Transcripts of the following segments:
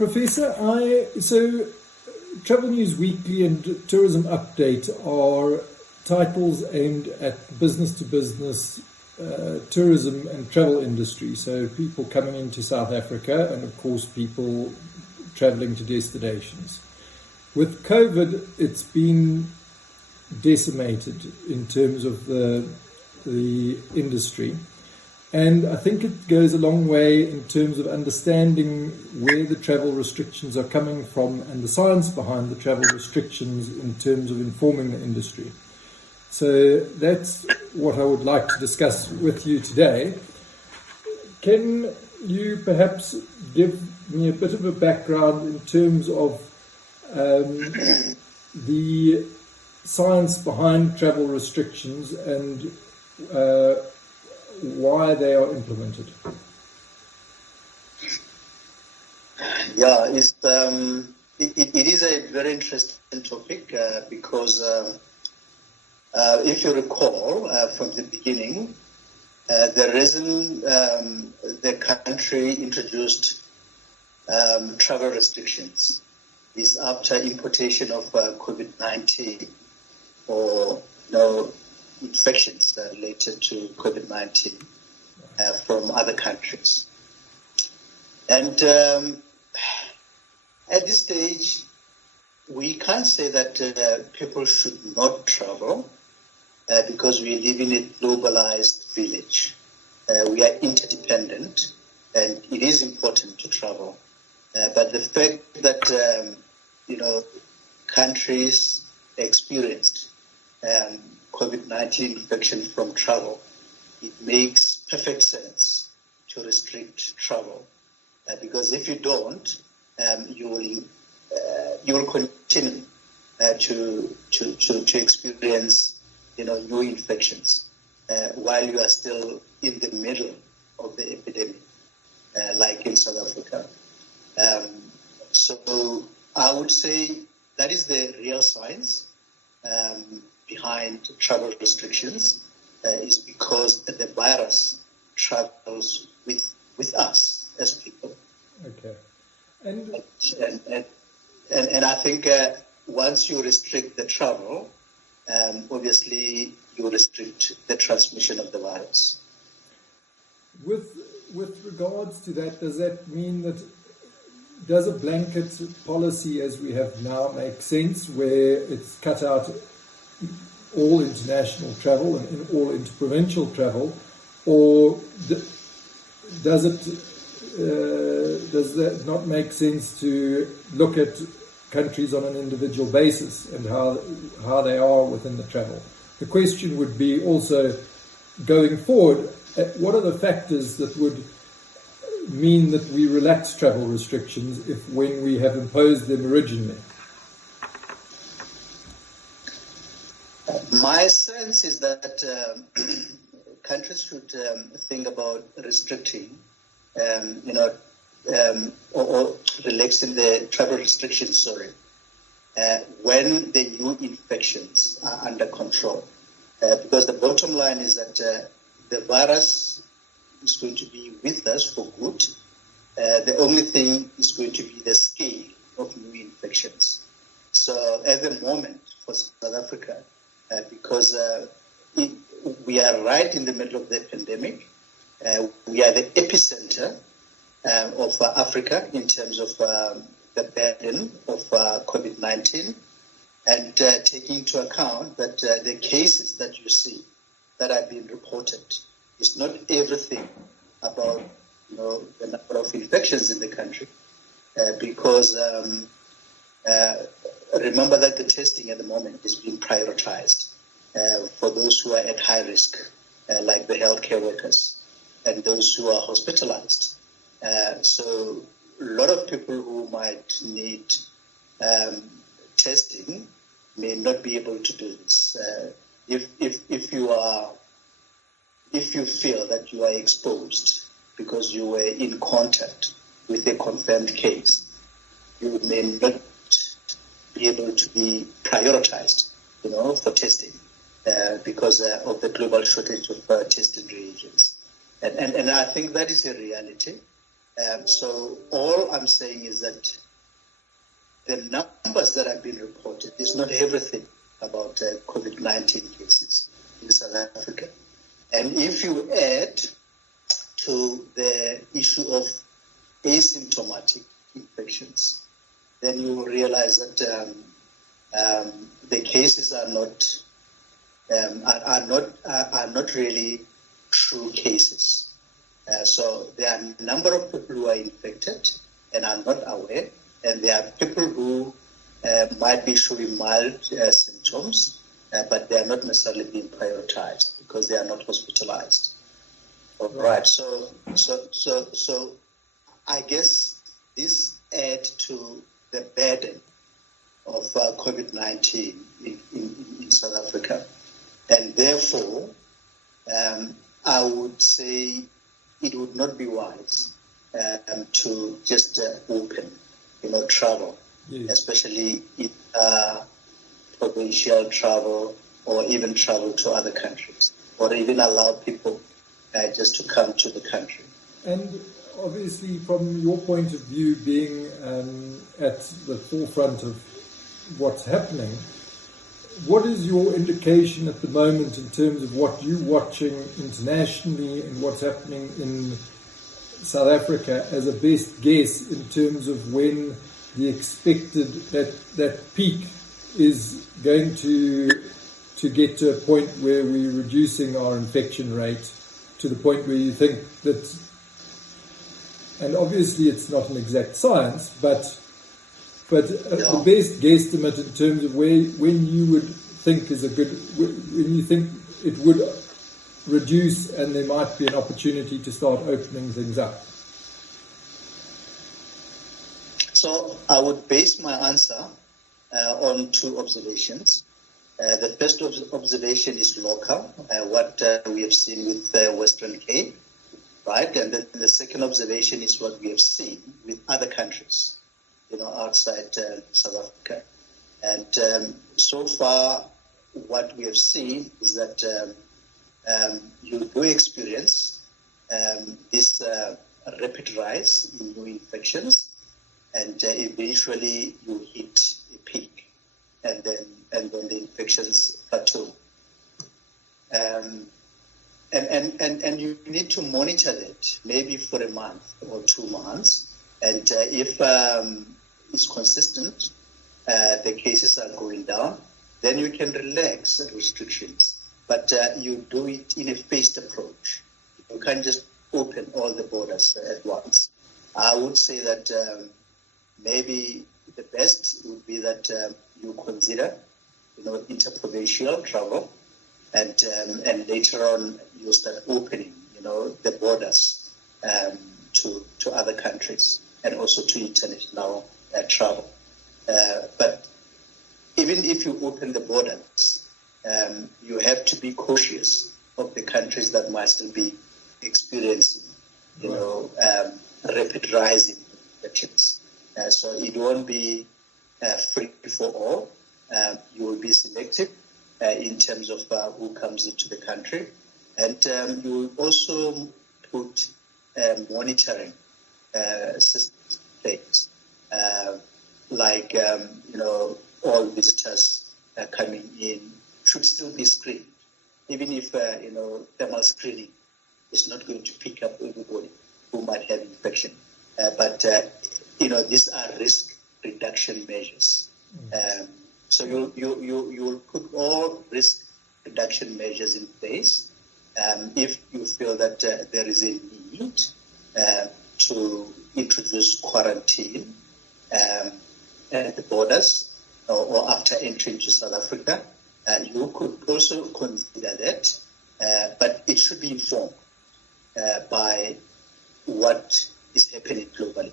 Professor, so Travel News Weekly and Tourism Update are titles aimed at business-to-business tourism and travel industry. So people coming into South Africa and, of course, people traveling to destinations. With COVID, it's been decimated in terms of the industry. And I think it goes a long way in terms of understanding where the travel restrictions are coming from and the science behind the travel restrictions in terms of informing the industry. So that's what I would like to discuss with you today. Can you perhaps give me a bit of a background in terms of the science behind travel restrictions and why they are implemented? Yeah, it is a very interesting topic because if you recall from the beginning, the reason the country introduced travel restrictions is after importation of COVID-19 or infections related to COVID-19 from other countries. And at this stage, we can't say that people should not travel because we live in a globalized village. We are interdependent, and it is important to travel. But the fact that, countries experienced COVID-19 infection from travel, it makes perfect sense to restrict travel. Because if you don't, you will continue to experience new infections while you are still in the middle of the epidemic, like in South Africa. So I would say that is the real science behind travel restrictions, is because the virus travels with us as people. Okay. And I think once you restrict the travel, obviously you restrict the transmission of the virus. With regards to that, does that mean that does a blanket policy as we have now make sense, where it's cut out all international travel and all interprovincial travel, or does that not make sense to look at countries on an individual basis and how they are within the travel? The question would be also, going forward, what are the factors that would mean that we relax travel restrictions when we have imposed them originally? My sense is that countries should think about restricting, or relaxing the travel restrictions, when the new infections are under control. Because the bottom line is that the virus is going to be with us for good. The only thing is going to be the scale of new infections. So at the moment for South Africa, because we are right in the middle of the pandemic, we are the epicenter of Africa in terms of the burden of COVID-19, and taking into account that the cases that you see that are being reported is not everything about the number of infections in the country, because remember that the testing at the moment is being prioritized for those who are at high risk, like the healthcare workers and those who are hospitalized. So a lot of people who might need testing may not be able to do this. If you feel that you are exposed because you were in contact with a confirmed case, you may not be able to be prioritized, for testing, because of the global shortage of testing reagents. And I think that is a reality. So all I'm saying is that the numbers that have been reported is not everything about COVID-19 cases in South Africa. And if you add to the issue of asymptomatic infections, then you will realize that the cases are not really true cases. So there are a number of people who are infected and are not aware, and there are people who might be showing mild symptoms, but they are not necessarily being prioritized because they are not hospitalized. All right. So I guess this adds to the burden of COVID-19 in South Africa, and therefore I would say it would not be wise to just open, travel, yes, especially if provincial travel or even travel to other countries, or even allow people just to come to the country. And obviously, from your point of view, being at the forefront of what's happening, what is your indication at the moment in terms of what you're watching internationally and what's happening in South Africa as a best guess in terms of when the expected that peak is going to get to a point where we're reducing our infection rate to the point where you think that, and obviously it's not an exact science, but the best guesstimate in terms of when you would think is a good, when you think it would reduce and there might be an opportunity to start opening things up? So I would base my answer on two observations. The first observation is local, what we have seen with Western Cape, right? And then the second observation is what we have seen with other countries, outside South Africa. And so far, what we have seen is that you do experience this rapid rise in new infections, and eventually you hit a peak, and then the infections plateau. And you need to monitor that maybe for a month or 2 months, and if it's consistent, the cases are going down, then you can relax restrictions. But you do it in a phased approach. You can't just open all the borders at once. I would say that maybe the best would be that you consider, interprovincial travel, and later on you start opening, the borders to other countries and also to international travel. But even if you open the borders, you have to be cautious of the countries that might still be experiencing, rapid rise in infections. So it won't be free for all. You will be selective in terms of who comes into the country, and you will also put monitoring systems in place, like all visitors coming in should still be screened, even if thermal screening is not going to pick up everybody who might have infection, but these are risk reduction measures. So you'll put all risk reduction measures in place. If you feel that there is a need to introduce quarantine at the borders or after entering to South Africa, you could also consider that, but it should be informed by what is happening globally.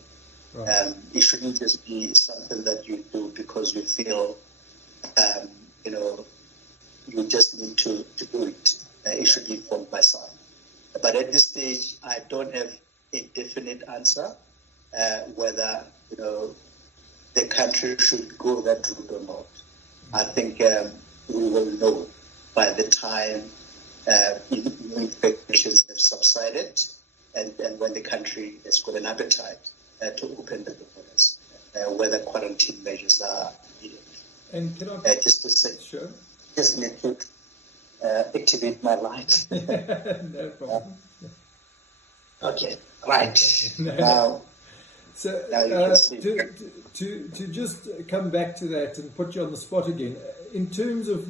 Right. It shouldn't just be something that you do because you feel, you just need to do it. It should be informed by science. But at this stage, I don't have a definite answer whether the country should go that route or not. I think we will know by the time infections have subsided and when the country has got an appetite to open the borders, whether quarantine measures are needed. And can I just to say, sure. Just need to activate my light. No problem. Okay, right. No. Now you can see. To just come back to that and put you on the spot again, in terms of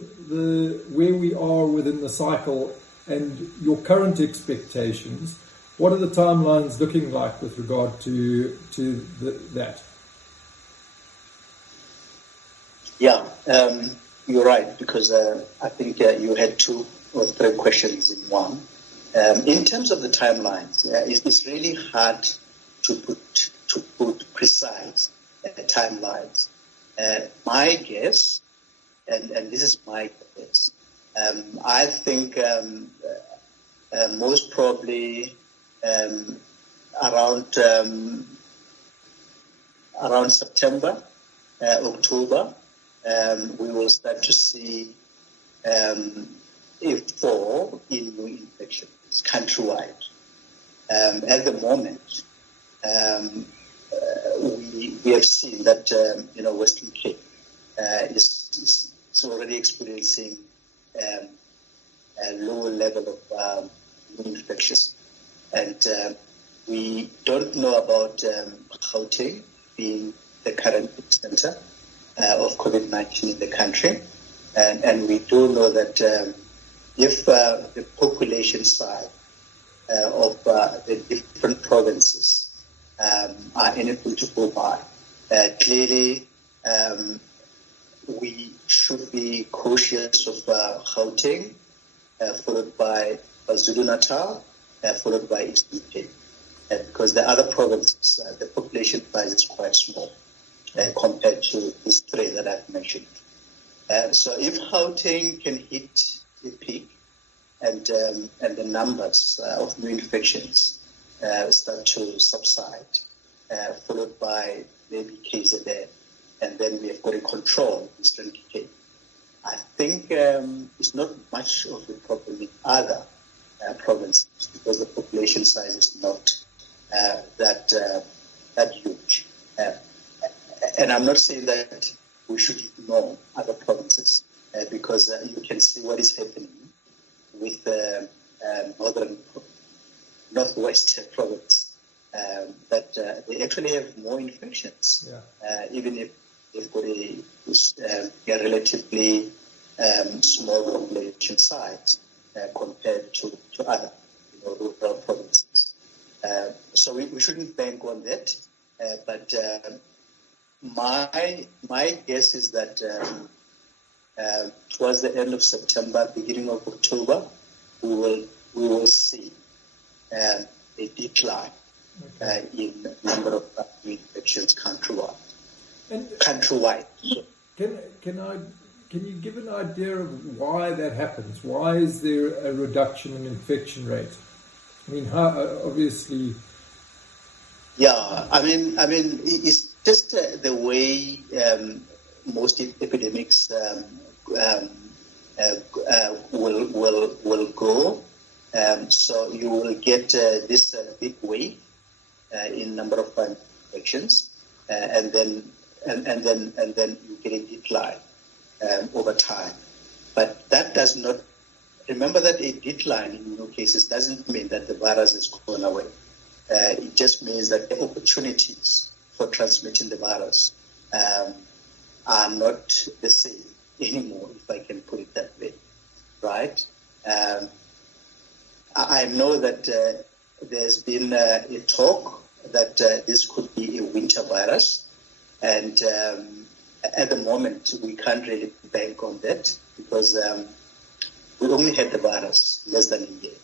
where we are within the cycle and your current expectations, what are the timelines looking like with regard to that? Yeah, you're right, because I think you had 2 or 3 questions in one. In terms of the timelines, it's really hard to put precise timelines. My guess, and this is my guess, I think most probably around September, October, we will start to see a fall in new infections countrywide. At the moment, we have seen that Western Cape is already experiencing a lower level of new infections, and we don't know about Gauteng being the current center of COVID-19 in the country, and we do know that if the population size of the different provinces are anything to go by, clearly we should be cautious of Gauteng, followed by KwaZulu-Natal, followed by Eastern Cape, because the other provinces, the population size is quite small compared to these 3 that I've mentioned. So if Gauteng can hit the peak and the numbers of new infections start to subside, followed by maybe KZN, and then we have got a control in Eastern Cape, I think it's not much of a problem in other provinces, because the population size is not that huge. And I'm not saying that we should ignore other provinces, because you can see what is happening with northwest province, that they actually have more infections, even if they've got a relatively small population size compared to other rural provinces. So we shouldn't bank on that, but my guess is that towards the end of September, beginning of October, we will see a decline in number of infections countrywide. Can you give an idea of why that happens? Why is there a reduction in infection rate? I mean, how obviously. Yeah, I mean, it's just the way most epidemics will go. So you will get this big wave in number of infections, and then you get a decline over time. But that does not. Remember that a decline in new cases doesn't mean that the virus is gone away. It just means that the opportunities for transmitting the virus are not the same anymore, if I can put it that way, right? I know that there's been a talk that this could be a winter virus, and at the moment we can't really bank on that, because we only had the virus less than a year.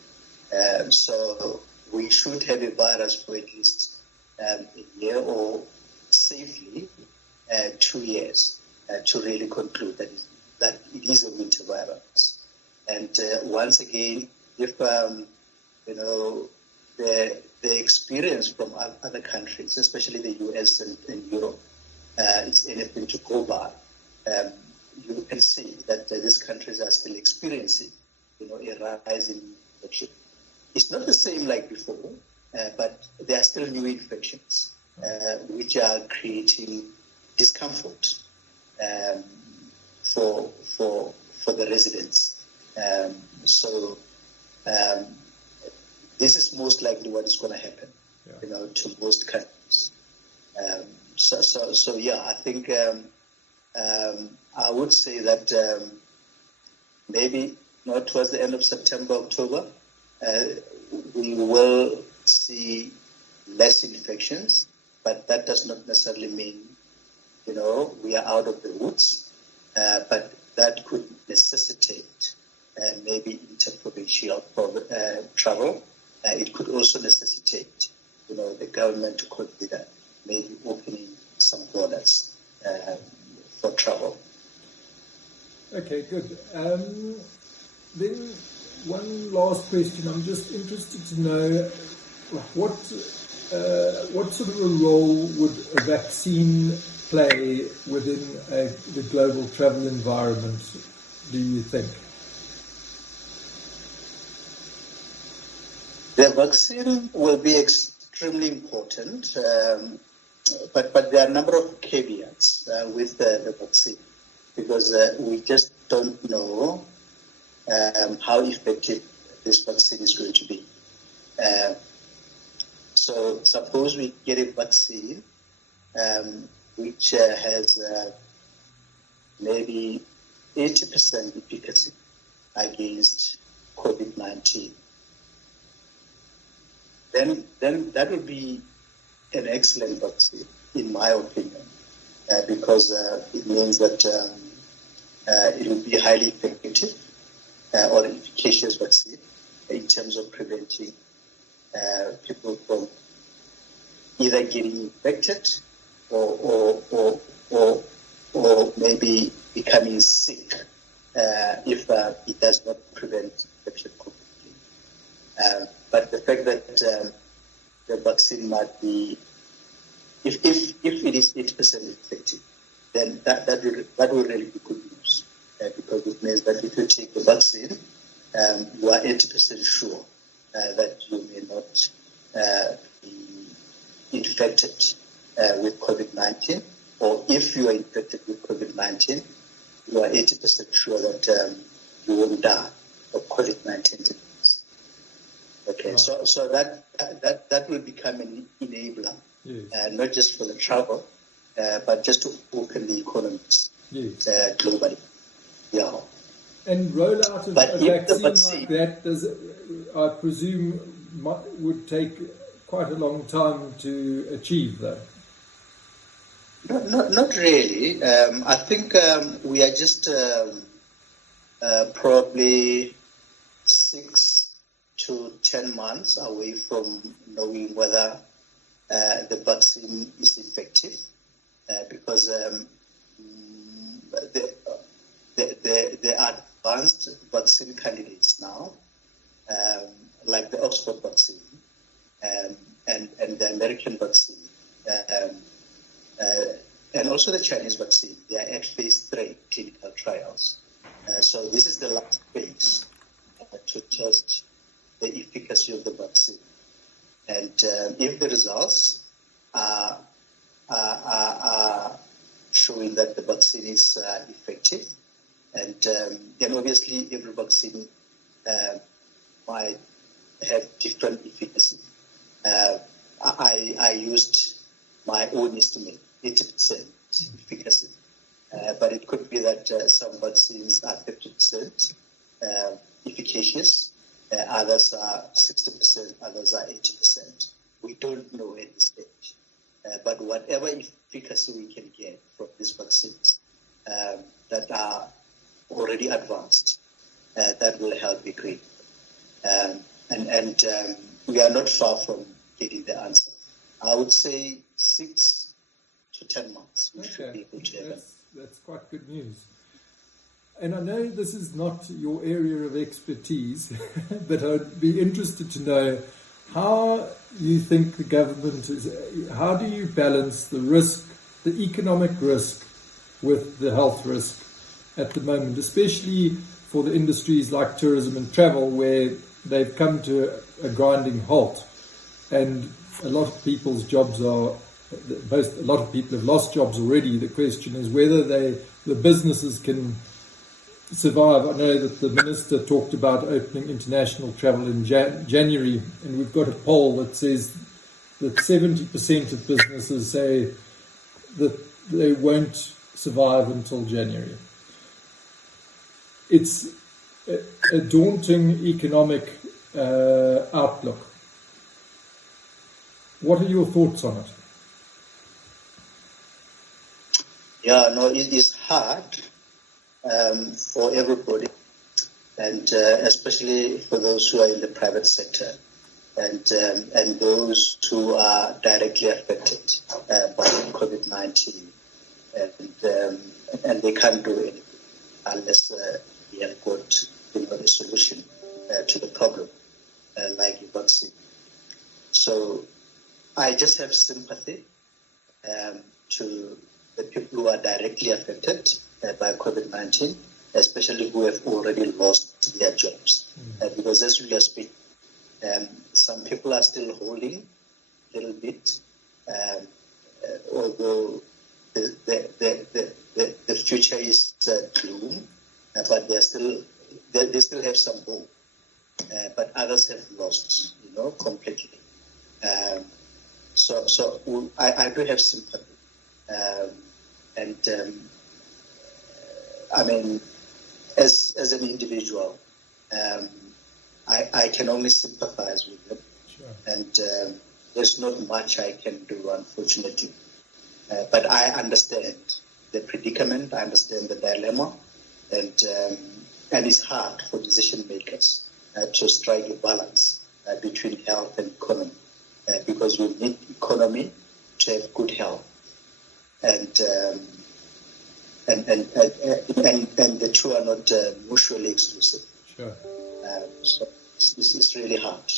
So we should have a virus for at least a year, or safely 2 years, to really conclude that it is a winter virus. And once again, if the experience from other countries, especially the US and Europe, is anything to go by, you can see that these countries are still experiencing, a rise in infection. It's not the same like before, but there are still new infections which are creating discomfort for the residents. So this is most likely what is going to happen, to most countries. So yeah, I think I would say that maybe not towards the end of September, October, we will see less infections, but that does not necessarily mean, we are out of the woods. But that could necessitate maybe interprovincial travel. It could also necessitate, the government to consider maybe opening some borders for travel. Okay, good. Then one last question. I'm just interested to know what sort of a role would a vaccine play within the global travel environment, do you think? The vaccine will be extremely important, but there are a number of caveats with the vaccine, because we just don't know how effective this vaccine is going to be. So suppose we get a vaccine which has maybe 80% efficacy against COVID-19. Then that would be an excellent vaccine, in my opinion, because it means that it will be highly effective or efficacious vaccine in terms of preventing people from either getting infected or maybe becoming sick if it does not prevent infection completely. But the fact that the vaccine might be, if it is 80% effective, then that will really be good news, because it means that if you take the vaccine, you are 80% sure that you may not be infected with COVID-19, or if you are infected with COVID-19, you are 80% sure that you won't die of COVID-19 disease. Okay, right. So that will become an enabler, yes. Not just for the travel, but just to open the economies, yes. Globally. Yeah. And rollout of a vaccine like that, I presume, would take quite a long time to achieve that. Not really. I think we are just probably 6 to 10 months away from knowing whether the vaccine is effective, because the advanced vaccine candidates now, like the Oxford vaccine and the American vaccine, and also the Chinese vaccine, they are at phase 3 clinical trials. So this is the last phase to test the efficacy of the vaccine. And if the results are showing that the vaccine is effective, and then obviously every vaccine might have different efficacy. I used my own estimate, 80% efficacy. But it could be that some vaccines are 50% efficacious, others are 60%, others are 80%. We don't know at this stage. But whatever efficacy we can get from these vaccines that are already advanced, that will help be great. And we are not far from getting the answer. I would say 6 to 10 months. We should be able to have it. That's quite good news. And I know this is not your area of expertise, but I'd be interested to know how you think the government how do you balance the risk, the economic risk, with the health risk at the moment, especially for the industries like tourism and travel, where they've come to a grinding halt. and a lot of people's jobs are, a lot of people have lost jobs already. The question is whether the businesses can survive. I know that the minister talked about opening international travel in January, and we've got a poll that says that 70% of businesses say that they won't survive until January. It's a daunting economic outlook. What are your thoughts on it? Yeah, no, it is hard for everybody, and especially for those who are in the private sector, and those who are directly affected by COVID-19, and they can't do anything unless we have got a solution to the problem, like a vaccine. So I just have sympathy to the people who are directly affected by COVID-19, especially who have already lost their jobs. Because as we are speaking, some people are still holding a little bit, although the future is gloom, but they still have some hope. But others have lost, completely. So I do have sympathy. I mean, as an individual, I can only sympathize with them. Sure. And there's not much I can do, unfortunately. But I understand the predicament, I understand the dilemma, and it's hard for decision makers to strike a balance between health and economy, because we need economy to have good health, and the two are not mutually exclusive. Sure. So it's really hard.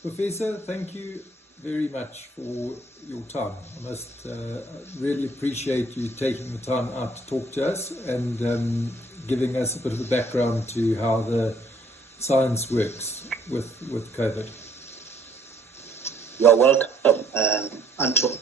Professor, thank you very much for your time. I must really appreciate you taking the time out to talk to us and giving us a bit of a background to how the science works with COVID. You're welcome, Anton.